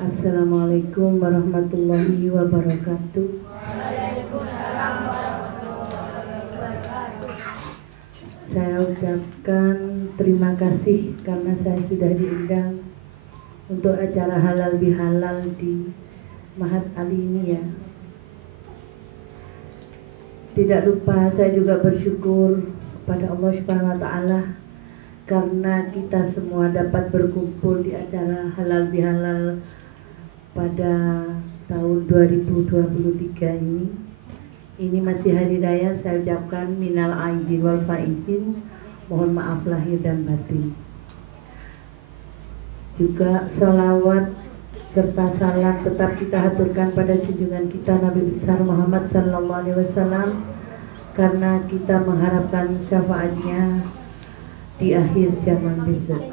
Assalamualaikum warahmatullahi wabarakatuh. Saya ucapkan terima kasih karena saya sudah diundang untuk acara halal bihalal di Mahat Ali ini ya. Tidak lupa saya juga bersyukur kepada Allah Subhanahu wa taala karena kita semua dapat berkumpul di acara halal bihalal pada tahun 2023 ini. Ini masih hari raya, saya ucapkan minal aidin wal faizin, mohon maaf lahir dan batin. Juga salawat serta salam tetap kita haturkan pada junjungan kita Nabi besar Muhammad sallallahu alaihi wasallam, karena kita mengharapkan syafaatnya di akhir zaman besok.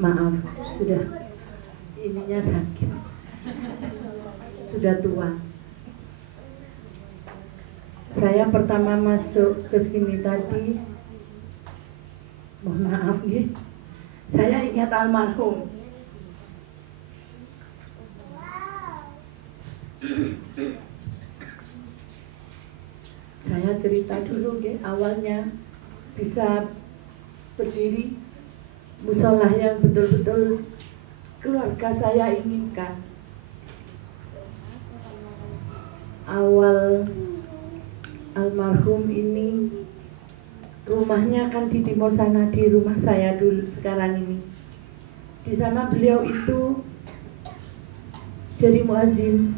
Maaf, sudah ininya sakit, sudah tua. Saya pertama masuk ke sini tadi, mohon maaf ya, saya ingat almarhum. Saya cerita dulu ya, awalnya bisa berdiri musola yang betul-betul keluarga saya inginkan. Awal almarhum ini rumahnya kan di timur sana, di rumah saya dulu sekarang ini. Di sana beliau itu jadi muadzin.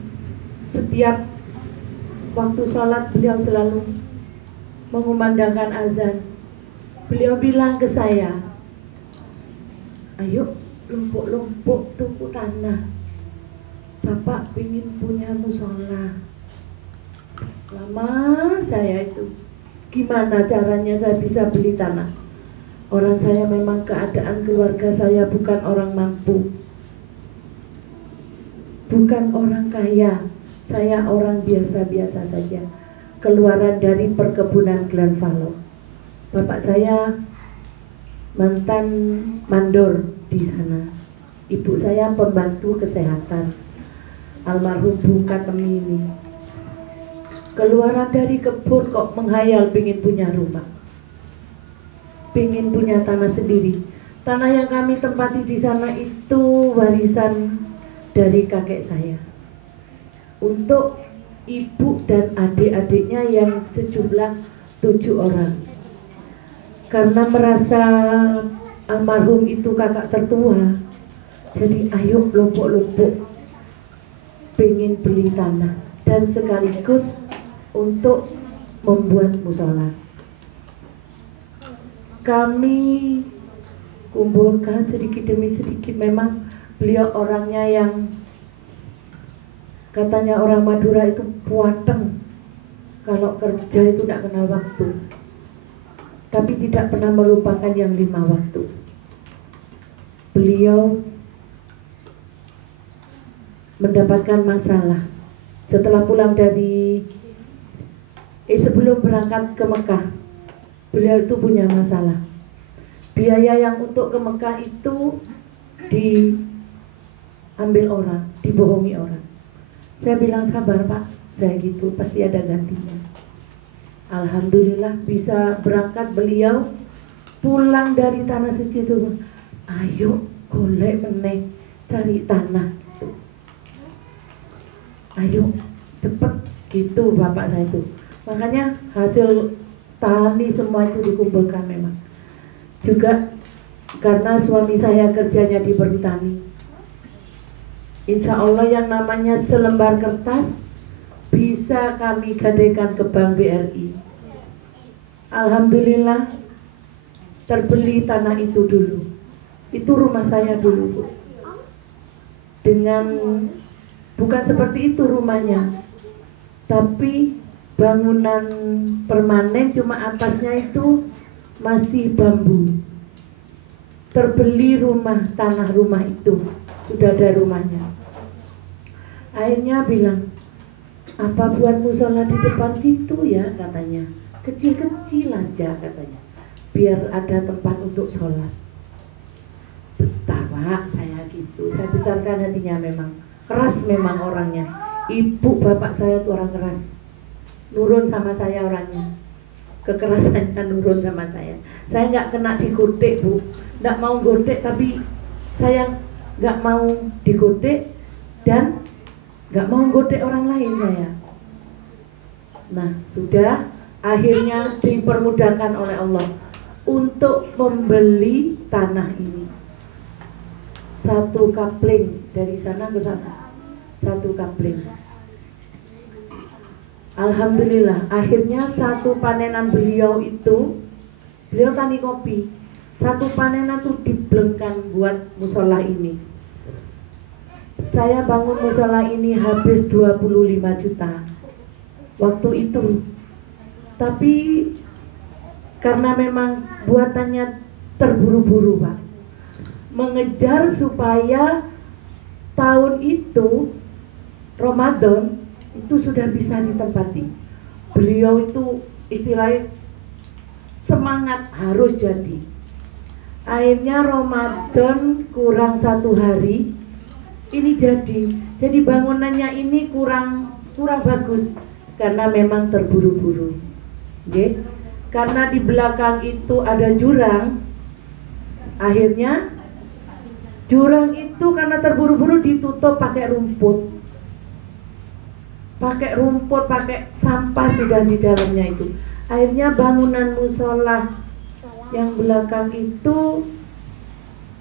Setiap waktu sholat beliau selalu mengumandangkan azan. Beliau bilang ke saya, ayo lumpuk-lumpuk tuku tanah, Bapak ingin punya musola. Lama saya itu, gimana caranya saya bisa beli tanah? Orang saya memang keadaan keluarga saya bukan orang mampu, bukan orang kaya. Saya orang biasa-biasa saja, keluaran dari perkebunan Glenfallow. Bapak saya mantan mandor di sana. Ibu saya pembantu kesehatan, almarhum Bung Katemi ini. Keluaran dari kebun kok menghayal pingin punya rumah, pingin punya tanah sendiri. Tanah yang kami tempati di sana itu warisan dari kakek saya untuk ibu dan adik-adiknya yang sejumlah 7 orang. Karena merasa almarhum itu kakak tertua, jadi ayo lumpuk-lumpuk pengen beli tanah dan sekaligus untuk membuat musola. Kami kumpulkan sedikit demi sedikit. Memang beliau orangnya yang katanya orang Madura itu puateng, kalau kerja itu tidak kenal waktu, tapi tidak pernah melupakan yang 5 waktu. Beliau mendapatkan masalah setelah pulang dari sebelum berangkat ke Mekah. Beliau itu punya masalah. Biaya yang untuk ke Mekah itu diambil orang, dibohongi orang. Saya bilang sabar Pak, saya gitu, pasti ada gantinya. Alhamdulillah bisa berangkat. Beliau pulang dari tanah suci itu, ayo golek meneh, cari tanah gitu. Ayo cepet gitu bapak saya itu. Makanya hasil tani semua itu dikumpulkan memang. Juga karena suami saya kerjanya di perhutani, insya Allah yang namanya selembar kertas bisa kami gadaikan ke Bank BRI. Alhamdulillah terbeli tanah itu dulu. Itu rumah saya dulu Bu. Dengan bukan seperti itu rumahnya, tapi bangunan permanen, cuma atasnya itu masih bambu. Terbeli rumah, tanah rumah itu sudah ada rumahnya. Akhirnya bilang, apa buat musola di depan situ ya katanya, kecil-kecil aja katanya, biar ada tempat untuk sholat. Betapa Pak, saya gitu. Saya besarkan hatinya, memang keras memang orangnya. Ibu bapak saya tuh orang keras, nurun sama saya orangnya, kekerasannya nurun sama saya. Saya nggak kena digodek, Bu, nggak mau godek, tapi saya nggak mau digodek dan nggak mau godek orang lain saya. Nah, sudah akhirnya dipermudahkan oleh Allah untuk membeli tanah ini. 1 kapling dari sana ke sana, 1 kapling. Alhamdulillah, akhirnya 1 panenan beliau tani kopi. 1 panenan tuh diblengkan buat musola ini. Saya bangun musola ini habis 25 juta waktu itu. Tapi karena memang buatannya terburu-buru, Pak, mengejar supaya tahun itu Ramadan itu sudah bisa ditempati. Beliau itu istilahnya semangat harus jadi. Akhirnya Ramadan kurang 1 hari ini jadi. Jadi bangunannya ini kurang bagus karena memang terburu-buru. Okay? Karena di belakang itu ada jurang. Akhirnya jurang itu karena terburu-buru ditutup pakai rumput. Pakai sampah sudah di dalamnya itu. Akhirnya bangunan musola yang belakang itu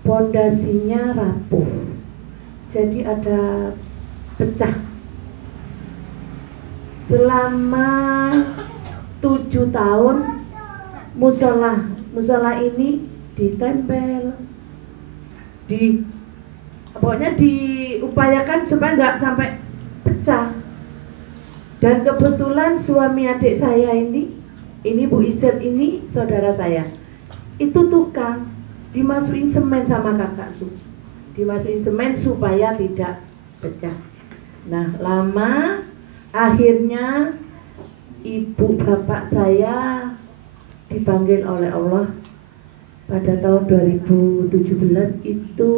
pondasinya rapuh. Jadi ada pecah. Selama 7 tahun musola ini ditempel, pokoknya diupayakan supaya nggak sampai pecah. Dan kebetulan suami adik saya ini Bu Iset ini saudara saya, itu tukang dimasukin semen sama kakak tuh, dimasukin semen supaya tidak pecah. Nah, lama akhirnya ibu bapak saya dipanggil oleh Allah pada tahun 2017 itu.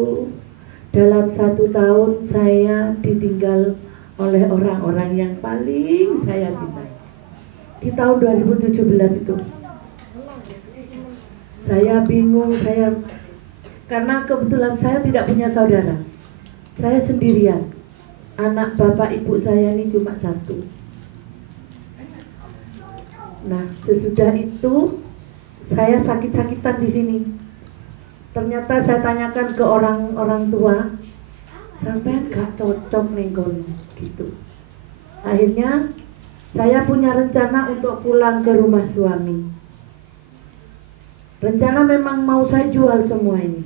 Dalam 1 tahun saya ditinggal oleh orang-orang yang paling saya cintai. Di tahun 2017 itu saya bingung, karena kebetulan saya tidak punya saudara, saya sendirian. Anak bapak ibu saya ini cuma 1. Nah, sesudah itu saya sakit-sakitan di sini. Ternyata saya tanyakan ke orang tua, sampai gak cocok nih gitu. Akhirnya saya punya rencana untuk pulang ke rumah suami. Rencana memang mau saya jual semua ini,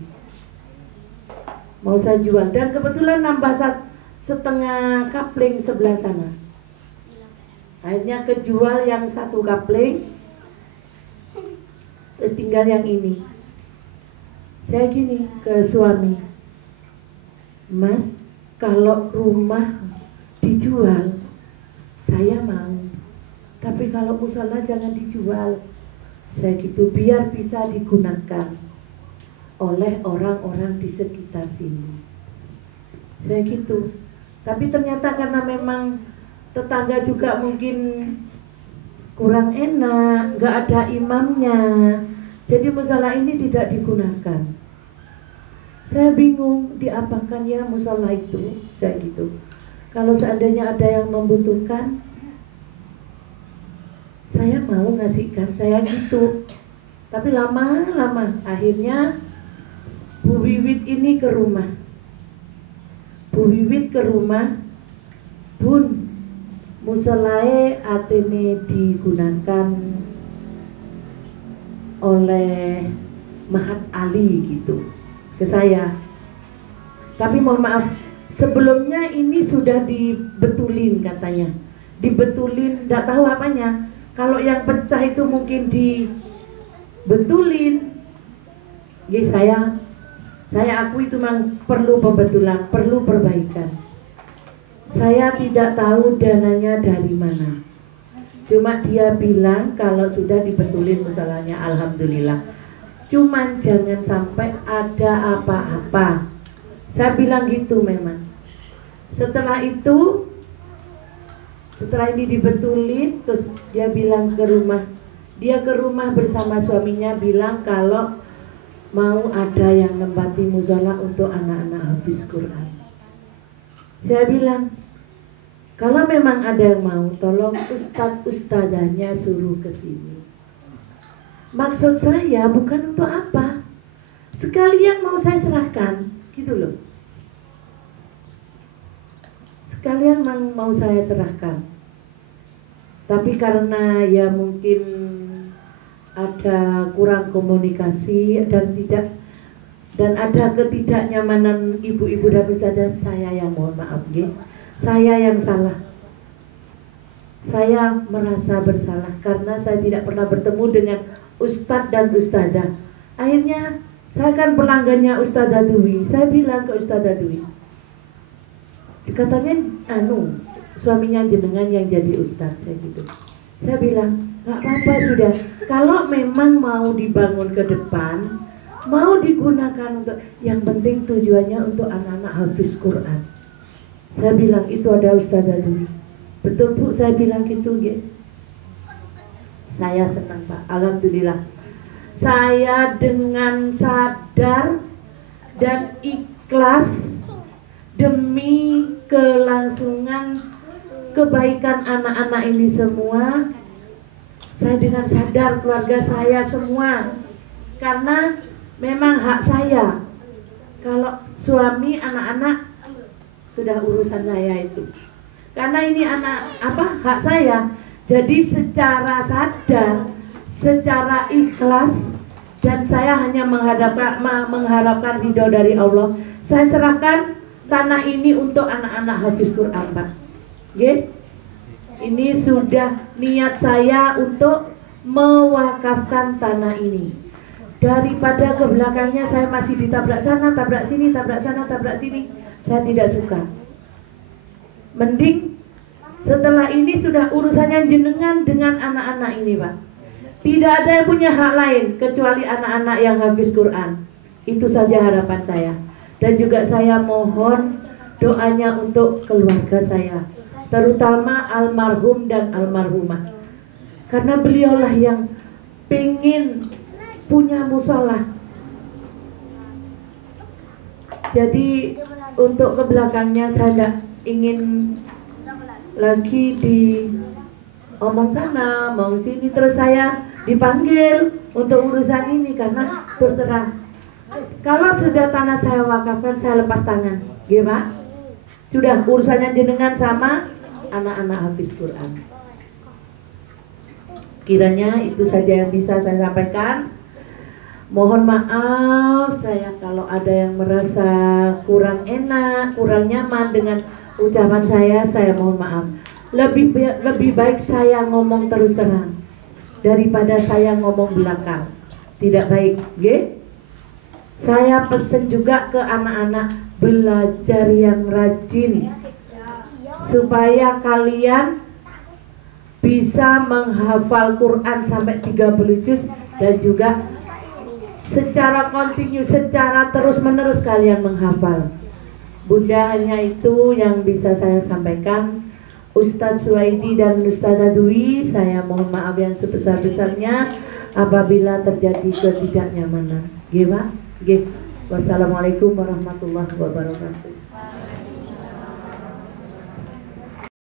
mau saya jual, dan kebetulan nambah 1,5 kapling sebelah sana. Akhirnya kejual yang 1 kapling, terus tinggal yang ini. Saya gini ke suami, Mas, kalau rumah dijual saya mau, tapi kalau musola jangan dijual. Saya gitu, biar bisa digunakan oleh orang-orang di sekitar sini. Saya gitu. Tapi ternyata karena memang tetangga juga mungkin kurang enak, nggak ada imamnya, jadi musola ini tidak digunakan. Saya bingung diapakan ya musola itu. Saya gitu, kalau seandainya ada yang membutuhkan, saya mau ngasihkan, saya gitu. Tapi lama-lama akhirnya Bu Wiwit ini ke rumah. Bu Wiwit ke rumah, Bun, musolae atene digunakan oleh Mahat Ali gitu ke saya. Tapi mohon maaf, sebelumnya ini sudah dibetulin katanya. Dibetulin, enggak tahu apanya. Kalau yang pecah itu mungkin dibetulin. Ya saya akui itu memang perlu pembetulan, perlu perbaikan. Saya tidak tahu dananya dari mana. Cuma dia bilang kalau sudah dibetulin musolanya, alhamdulillah. Cuman jangan sampai ada apa-apa Saya bilang gitu memang. Setelah ini dibetulin, terus dia bilang ke rumah. Dia ke rumah bersama suaminya, bilang kalau mau ada yang nempati musola untuk anak-anak hafiz Quran. Saya bilang, kalau memang ada yang mau, tolong ustadz-ustadzanya suruh ke sini. Maksud saya bukan untuk apa, sekalian mau saya serahkan, gitu loh. Sekalian mau saya serahkan. Tapi karena ya mungkin ada kurang komunikasi dan ada ketidaknyamanan ibu-ibu dan ustadzah, saya yang mohon maaf, saya yang salah. Saya merasa bersalah karena saya tidak pernah bertemu dengan ustadz dan ustadzah. Akhirnya saya kan pelanggannya Ustadzah Dwi. Saya bilang ke Ustadzah Dwi, katanya suaminya jenengan yang jadi ustadz, kayak gitu. Saya bilang, nggak apa-apa sudah. Kalau memang mau dibangun ke depan, mau digunakan untuk, yang penting tujuannya untuk anak-anak hafiz Quran. Saya bilang itu ada Ustadzah Dwi. Betul Bu, saya bilang gitu ya. Saya senang Pak, alhamdulillah. Saya dengan sadar dan ikhlas demi kelangsungan kebaikan anak-anak ini semua, saya dengan sadar keluarga saya semua, karena memang hak saya. Kalau suami, anak-anak sudah urusan saya itu. Karena ini hak saya. Jadi secara sadar, secara ikhlas, dan saya hanya mengharapkan ridho dari Allah, saya serahkan tanah ini untuk anak-anak hafiz Quran, Pak. Ini sudah niat saya untuk mewakafkan tanah ini. Daripada ke belakangnya saya masih ditabrak sana, tabrak sini, tabrak sana, tabrak sini, saya tidak suka. Mending setelah ini sudah urusannya jenengan dengan anak-anak ini, Pak. Tidak ada yang punya hak lain kecuali anak-anak yang hafiz Quran. Itu saja harapan saya. Dan juga saya mohon doanya untuk keluarga saya, terutama almarhum dan almarhumah. Karena beliaulah yang pengen punya musola. Jadi untuk ke belakangnya saya tidak ingin lagi omong sana, omong sini, terus saya dipanggil untuk urusan ini. Karena terus terang, kalau sudah tanah saya wakafkan, saya lepas tangan, Pak. Sudah urusannya jenengan sama anak-anak hafiz Quran. Kiranya itu saja yang bisa saya sampaikan. Mohon maaf saya kalau ada yang merasa kurang enak, kurang nyaman dengan ucapan saya mohon maaf. Lebih baik saya ngomong terus terang daripada saya ngomong belakang. Tidak baik, Saya pesen juga ke anak-anak, belajar yang rajin supaya kalian bisa menghafal Quran sampai 30 juz, dan juga secara kontinu, secara terus-menerus kalian menghafal. Bunda, hanya itu yang bisa saya sampaikan. Ustadz Suwaidi dan Ustadzah Dwi, saya mohon maaf yang sebesar-besarnya apabila terjadi ketidaknyamanan. Pak? Wassalamualaikum warahmatullahi wabarakatuh.